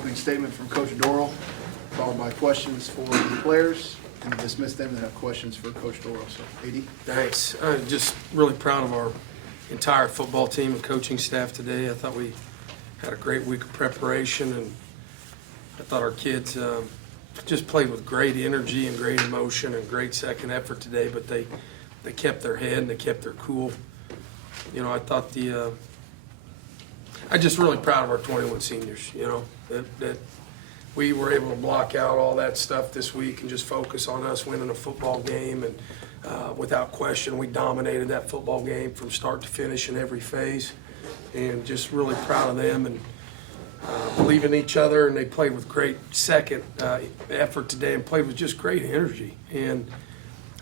opening statement from Coach Dorrel, followed by questions for the players, and dismiss them that have questions for Coach Dorrel. So, AD. Thanks. I'm just really proud of our entire football team and coaching staff today. I thought we had a great week of preparation, and I thought our kids just played with great energy and great emotion and great second effort today, but they kept their head and they kept their cool. You know, I thought I'm just really proud of our 21 seniors, you know, that we were able to block out all that stuff this week and just focus on us winning a football game. And without question, we dominated that football game from start to finish in every phase. And just really proud of them and believe in each other. And they played with great second effort today and played with just great energy. And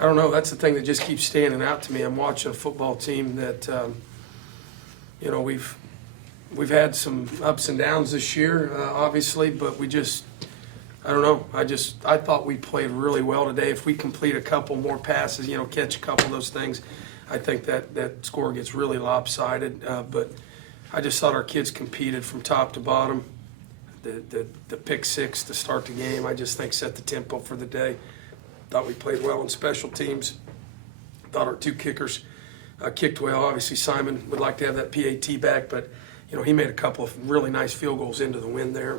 I don't know, that's the thing that just keeps standing out to me. I'm watching a football team that, you know, we've had some ups and downs this year, obviously, but we just, I don't know. I thought we played really well today. If we complete a couple more passes, you know, catch a couple of those things, I think that score gets really lopsided. But I just thought our kids competed from top to bottom. The pick six to start the game, I just think set the tempo for the day. Thought we played well in special teams. Thought our two kickers kicked well. Obviously, Simon would like to have that PAT back, but you know, he made a couple of really nice field goals into the win there.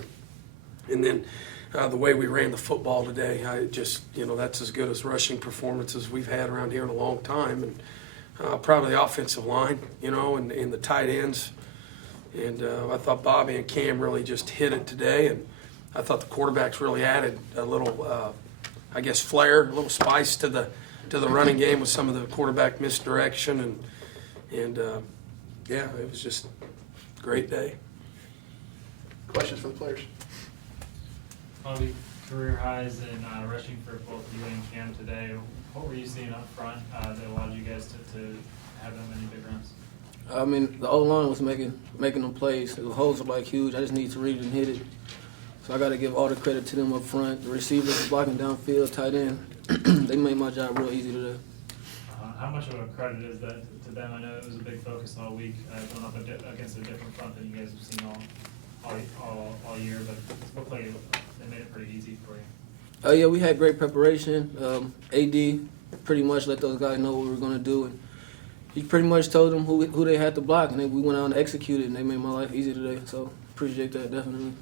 And then the way we ran the football today, I just, you know, that's as good as rushing performances we've had around here in a long time. And probably the offensive line, you know, and the tight ends. And I thought Bobby and Cam really just hit it today. And I thought the quarterbacks really added a little, I guess, flair, a little spice to the running game with some of the quarterback misdirection. And yeah, it was just a great day. Questions for the players? Bobby, career highs in rushing for both you and Cam today. What were you seeing up front that allowed you guys to have that many big runs? I mean, the O-line was making them plays. The holes were like huge. I just need to read it and hit it. So I got to give all the credit to them up front. The receivers blocking downfield, tight end. They made my job real easy today. How much of a credit is that to them? I know it was a big focus all week, going up against a different front than you guys have seen all year, but hopefully they made it pretty easy for you. Oh yeah, we had great preparation. AD pretty much let those guys know what we were going to do, and he pretty much told them who they had to block, and we went out and executed, and they made my life easy today. So appreciate that definitely.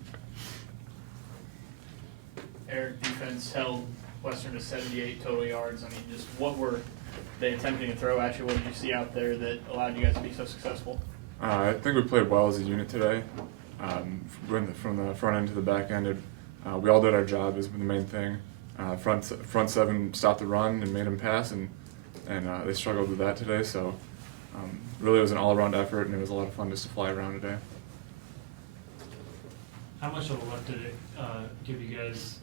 Eric, defense held Western to 78 total yards. I mean, just what were they attempting to throw at you? What did you see out there that allowed you guys to be so successful? I think we played well as a unit today. From the front end to the back end, we all did our job is the main thing. Front seven stopped the run and made them pass, and they struggled with that today. So really it was an all-around effort, and it was a lot of fun just to fly around today. How much of a lift did it give you guys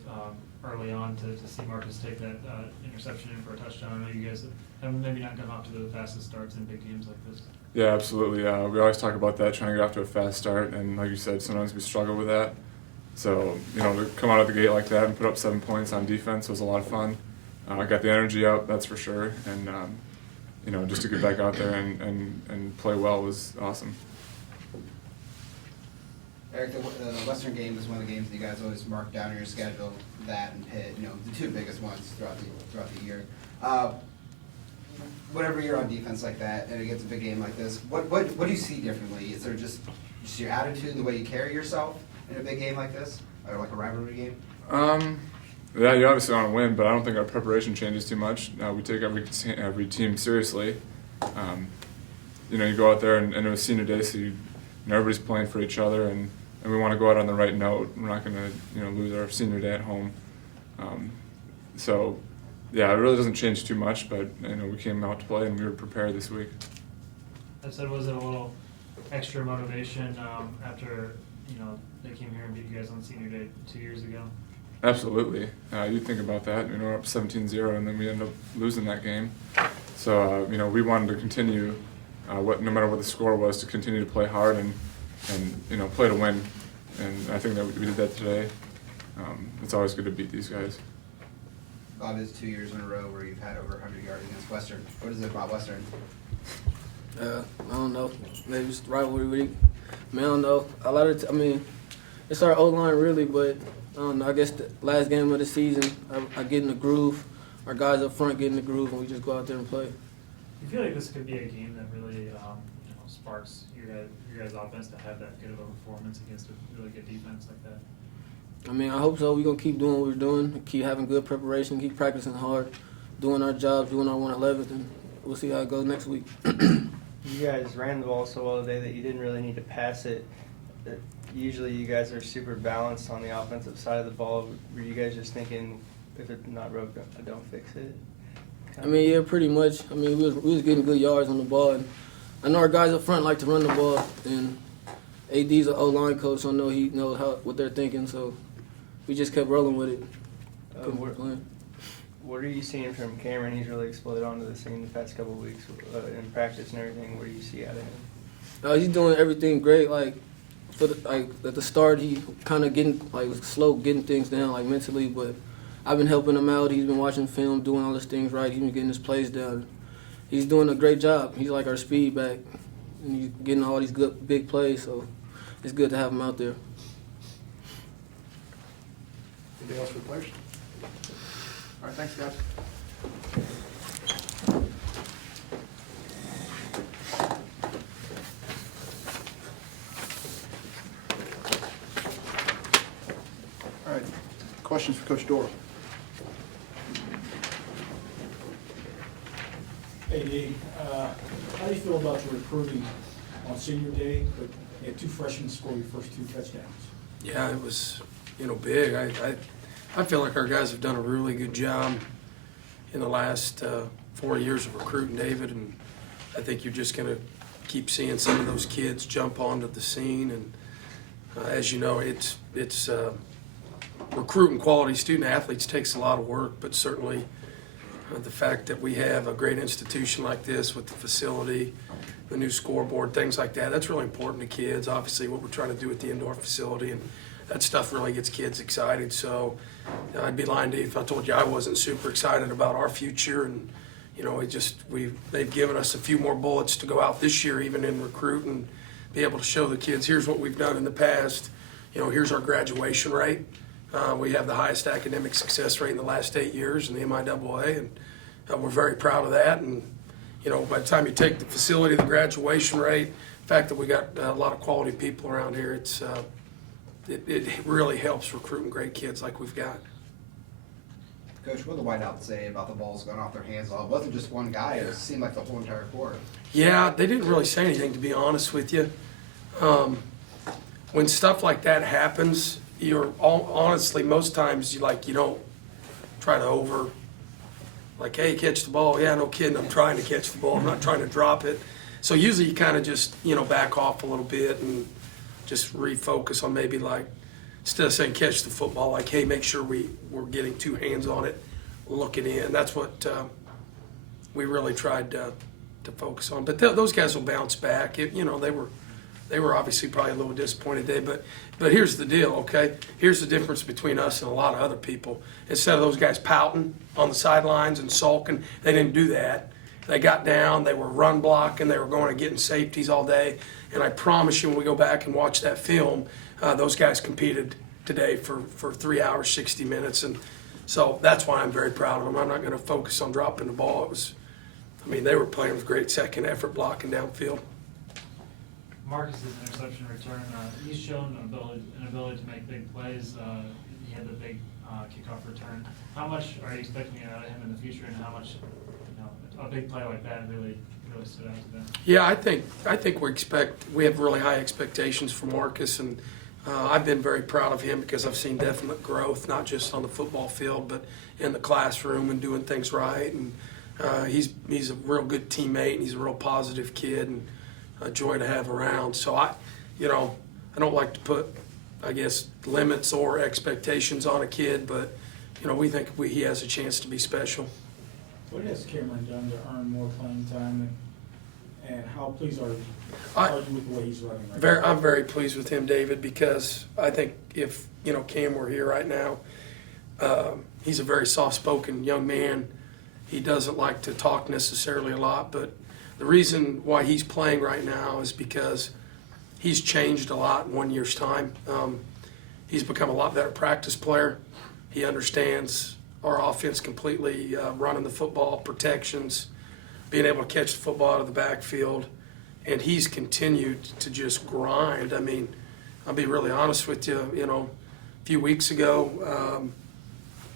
early on to see Marcus take that interception in for a touchdown? I know you guys have maybe not gone off to the fastest starts in big games like this. Yeah, absolutely. We always talk about that, trying to get off to a fast start, and like you said, sometimes we struggle with that. So, you know, to come out of the gate like that and put up 7 points on defense was a lot of fun. I got the energy out, that's for sure, and you know, just to get back out there and play well was awesome. Eric, the Western game is one of the games that you guys always mark down in your schedule. That and Pitt, you know, the two biggest ones throughout the year. Whenever you're on defense like that and it gets a big game like this, what do you see differently? Is there just your attitude and the way you carry yourself in a big game like this, or like a rivalry game? Yeah, you obviously want to win, but I don't think our preparation changes too much. We take every team seriously. You know, you go out there and it was senior day, so everybody's playing for each other, and we want to go out on the right note. We're not going to lose our senior day at home. So yeah, it really doesn't change too much, but we came out to play and we were prepared this week. That said, was it a little extra motivation after they came here and beat you guys on senior day 2 years ago? Absolutely. You think about that. We're up 17-0, and then we end up losing that game. So we wanted to continue, no matter what the score was, to continue to play hard and play to win. And I think that we did that today. It's always good to beat these guys. Bob, it's 2 years in a row where you've had over 100 yards against Western. What is it about Western? I don't know. Maybe just rivalry week. I don't know. It's our O-line really, but I don't know, I guess the last game of the season, I get in the groove. Our guys up front get in the groove, and we just go out there and play. You feel like this could be a game that really, sparks your guys' offense to have that good of a performance against a really good defense like that? I mean, I hope so. We're going to keep doing what we're doing, keep having good preparation, keep practicing hard, doing our jobs, doing our 111th, and we'll see how it goes next week. You guys ran the ball so well today that you didn't really need to pass it. Usually you guys are super balanced on the offensive side of the ball. Were you guys just thinking, if it's not broke, don't fix it? I mean, yeah, pretty much. I mean, we was getting good yards on the ball, and I know our guys up front like to run the ball, and AD's an O-line coach, so I know he knows what they're thinking, so we just kept rolling with it. What are you seeing from Cameron? He's really exploded onto the scene the past couple of weeks in practice and everything. What do you see out of him? He's doing everything great. At the start, he kind of was slow getting things down, mentally. But I've been helping him out. He's been watching film, doing all his things right. He's been getting his plays down. He's doing a great job. He's like our speed back, and he's getting all these good big plays. So it's good to have him out there. Anything else for the players? All right, thanks, guys. All right, questions for Coach Dorrel? Hey, Dee, how do you feel about your recruiting on senior day, but you had 2 freshmen score your first 2 touchdowns? Yeah, it was, big. I feel like our guys have done a really good job in the last 4 years of recruiting, David, and I think you're just going to keep seeing some of those kids jump onto the scene. And as you know, it's recruiting quality student athletes takes a lot of work, but certainly the fact that we have a great institution like this with the facility, the new scoreboard, things like that, that's really important to kids. Obviously, what we're trying to do at the indoor facility, and that stuff really gets kids excited. So I'd be lying to you if I told you I wasn't super excited about our future. And they've given us a few more bullets to go out this year, even in recruit, and be able to show the kids, here's what we've done in the past. Here's our graduation rate. We have the highest academic success rate in the last 8 years in the MIAA, and we're very proud of that. And by the time you take the facility, the graduation rate, the fact that we got a lot of quality people around here, it really helps recruiting great kids like we've got. Coach, what did the wideouts say about the balls going off their hands? Well, it wasn't just one guy. It seemed like the whole entire court. Yeah, they didn't really say anything, to be honest with you. When stuff like that happens, honestly, most times you don't try to hey, catch the ball. Yeah, no kidding, I'm trying to catch the ball. I'm not trying to drop it. So usually you kind of just, back off a little bit and just refocus on maybe instead of saying catch the football, hey, make sure we're getting 2 hands on it, looking in. That's what we really tried to focus on. But those guys will bounce back. They were obviously probably a little disappointed today, but here's the deal, okay? Here's the difference between us and a lot of other people. Instead of those guys pouting on the sidelines and sulking, they didn't do that. They got down, they were run blocking, they were going and getting safeties all day. And I promise you, when we go back and watch that film, those guys competed today for 3 hours, 60 minutes. And so that's why I'm very proud of them. I'm not going to focus on dropping the ball. They were playing with great second effort blocking downfield. Marcus's interception return, he's shown an ability to make big plays. He had the big kickoff return. How much are you expecting out of him in the future, and how much a big play like that really stood out to them? Yeah, I think we have really high expectations for Marcus, and I've been very proud of him because I've seen definite growth, not just on the football field, but in the classroom and doing things right. And he's a real good teammate, and he's a real positive kid, and a joy to have around. So I don't like to put, limits or expectations on a kid, but we think he has a chance to be special. What has Cameron done to earn more playing time, and how pleased are you with the way he's running right now? I'm very pleased with him, David, because I think if Cam were here right now, he's a very soft-spoken young man. He doesn't like to talk necessarily a lot, but the reason why he's playing right now is because he's changed a lot in 1 year's time. He's become a lot better practice player. He understands our offense completely, running the football, protections, being able to catch the football out of the backfield. And he's continued to just grind. I mean, I'll be really honest with you, a few weeks ago,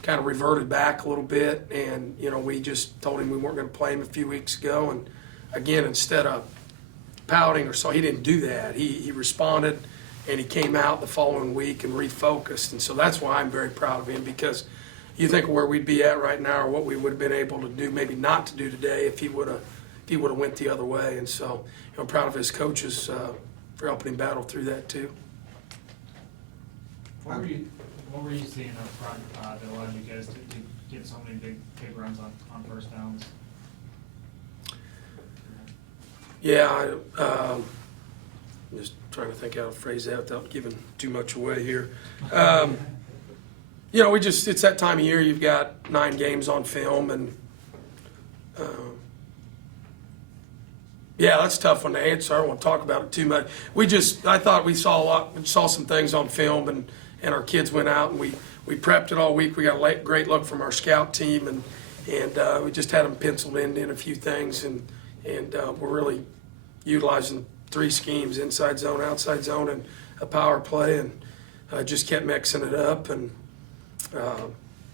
kind of reverted back a little bit, and, we just told him we weren't going to play him a few weeks ago. And again, instead of pouting or so, he didn't do that. He responded, and he came out the following week and refocused. And so that's why I'm very proud of him, because you think of where we'd be at right now, or what we would have been able to do, maybe not to do today, if he would have went the other way. And so I'm proud of his coaches for helping him battle through that too. What were you seeing up front that allowed you guys to get so many big runs on first downs? Yeah, I'm just trying to think how to phrase that without giving too much away here. It's that time of year, you've got 9 games on film, and yeah, that's a tough one to answer. I don't want to talk about it too much. I thought we saw some things on film, and our kids went out and we prepped it all week. We got a great look from our scout team, and we just had them penciled in a few things, and we're really utilizing 3 schemes: inside zone, outside zone, and a power play, and just kept mixing it up, and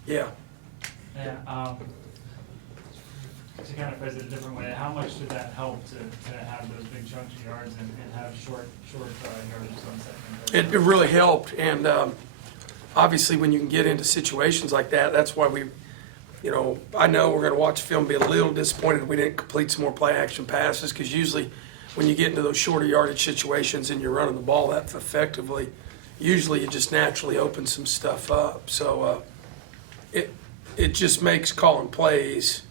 yeah. Yeah. To kind of phrase it a different way, how much did that help to have those big chunks of yards and have short yardage on second and third? It really helped, and obviously when you can get into situations like that, that's why I know we're going to watch film, be a little disappointed we didn't complete some more play action passes, because usually when you get into those shorter yardage situations and you're running the ball that effectively, usually you just naturally open some stuff up. So it just makes calling plays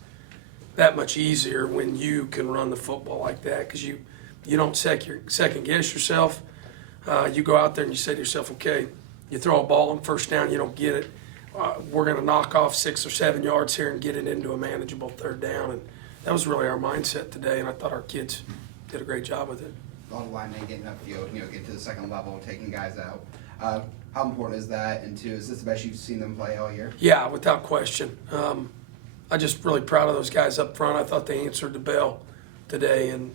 that much easier when you can run the football like that, because you don't second guess yourself. You go out there and you say to yourself, okay, you throw a ball on first down, you don't get it. We're going to knock off 6 or 7 yards here and get it into a manageable third down. And that was really our mindset today, and I thought our kids did a great job with it. A lot of linemen getting upfield, get to the second level, taking guys out. How important is that? And 2, is this the best you've seen them play all year? Yeah, without question. I'm just really proud of those guys up front. I thought they answered the bell today, and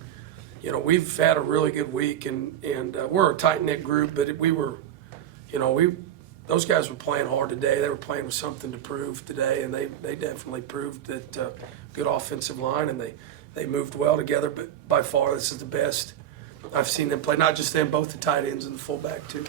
we've had a really good week, and we're a tight-knit group, but those guys were playing hard today. They were playing with something to prove today, and they definitely proved that good offensive line, and they moved well together. But by far, this is the best I've seen them play. Not just them, both the tight ends and the fullback too.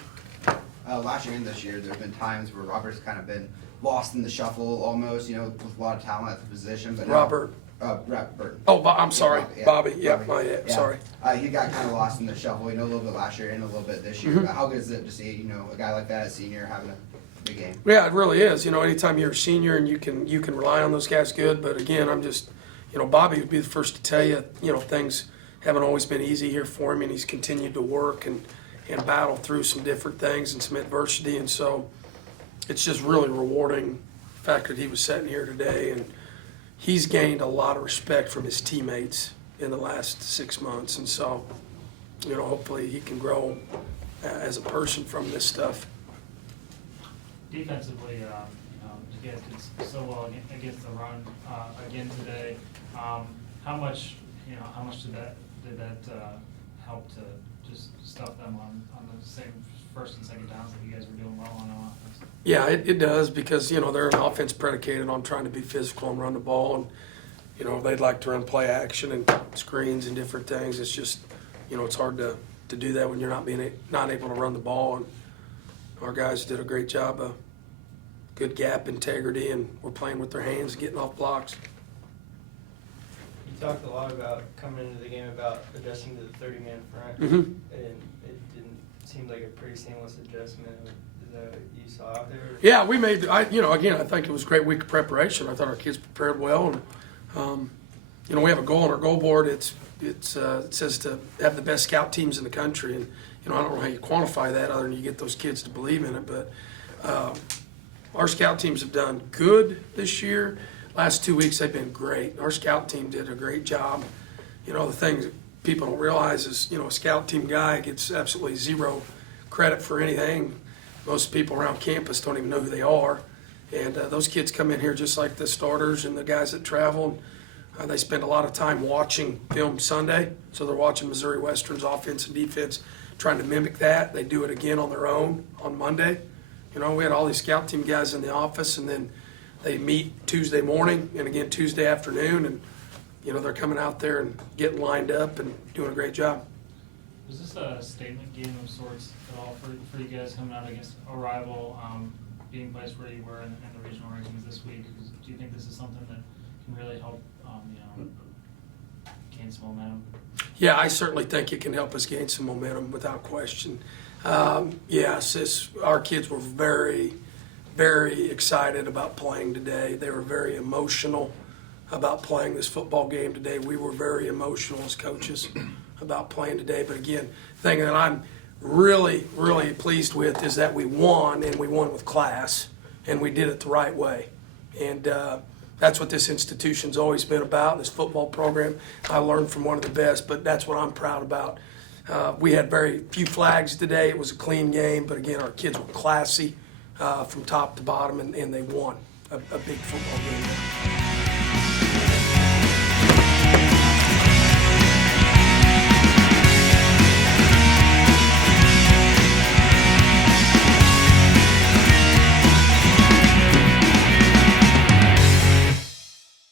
Last year and this year, there have been times where Robert's kind of been lost in the shuffle almost, with a lot of talent at the position. But Robert Burton. Oh, I'm sorry, Yeah, Bobby. Yeah, Bobby. Sorry. He got kind of lost in the shuffle, a little bit last year and a little bit this year. Mm-hmm. How good is it to see, a guy like that, a senior, having a big game? Yeah, it really is. Anytime you're a senior and you can rely on those guys good. But again, I'm just, Bobby would be the first to tell you, things haven't always been easy here for him, and he's continued to work and battle through some different things and some adversity. And so it's just really rewarding the fact that he was sitting here today, and he's gained a lot of respect from his teammates in the last 6 months. And so, hopefully he can grow as a person from this stuff. Defensively, you guys did so well against the run again today. How much did that help to just stuff them on the same first and second downs that you guys were doing well on offense? Yeah, it does, because they're an offense predicated on trying to be physical and run the ball, and they'd like to run play action and screens and different things. It's just it's hard to do that when you're not able to run the ball. And our guys did a great job of good gap integrity, and we're playing with their hands, getting off blocks. You talked a lot about coming into the game about adjusting to the 30-man front, Mm-hmm. and it didn't seem like a pretty seamless adjustment. Is that what you saw out there? Yeah, we made. Again, I think it was a great week of preparation. I thought our kids prepared well, and we have a goal on our goal board. It says to have the best scout teams in the country, and I don't know how you quantify that other than you get those kids to believe in it. But our scout teams have done good this year. Last 2 weeks they've been great. Our scout team did a great job. The things people don't realize is a scout team guy gets absolutely zero credit for anything Most people around campus don't even know who they are. And those kids come in here just like the starters and the guys that travel. They spend a lot of time watching film Sunday, so they're watching Missouri Western's offense and defense, trying to mimic that. They do it again on their own on Monday. You know, we had all these scout team guys in the office, and then they meet Tuesday morning and again Tuesday afternoon, and you know, they're coming out there and getting lined up and doing a great job. Was this a statement game of sorts at all for you guys coming out against a rival, being placed where you were in the regional rankings this week? Do you think this is something that can really help, gain some momentum? Yeah, I certainly think it can help us gain some momentum without question. Yes, our kids were very, very excited about playing today. They were very emotional about playing this football game today. We were very emotional as coaches about playing today. But again, the thing that I'm really, really pleased with is that we won, and we won with class, and we did it the right way. And that's what this institution's always been about, this football program. I learned from one of the best, but that's what I'm proud about. We had very few flags today. It was a clean game, but again, our kids were classy from top to bottom, and they won a big football game.